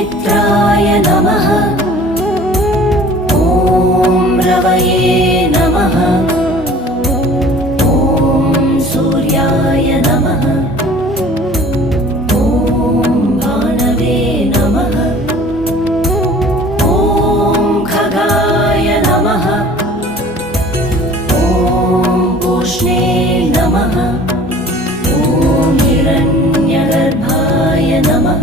चित्राय नमः। ॐ रवये नमः। ॐ सूर्याय नमः। ॐ भानवे नमः। ॐ खगाय नमः। ॐ पूष्णे नमः। ॐ हिरण्यगर्भाय नमः।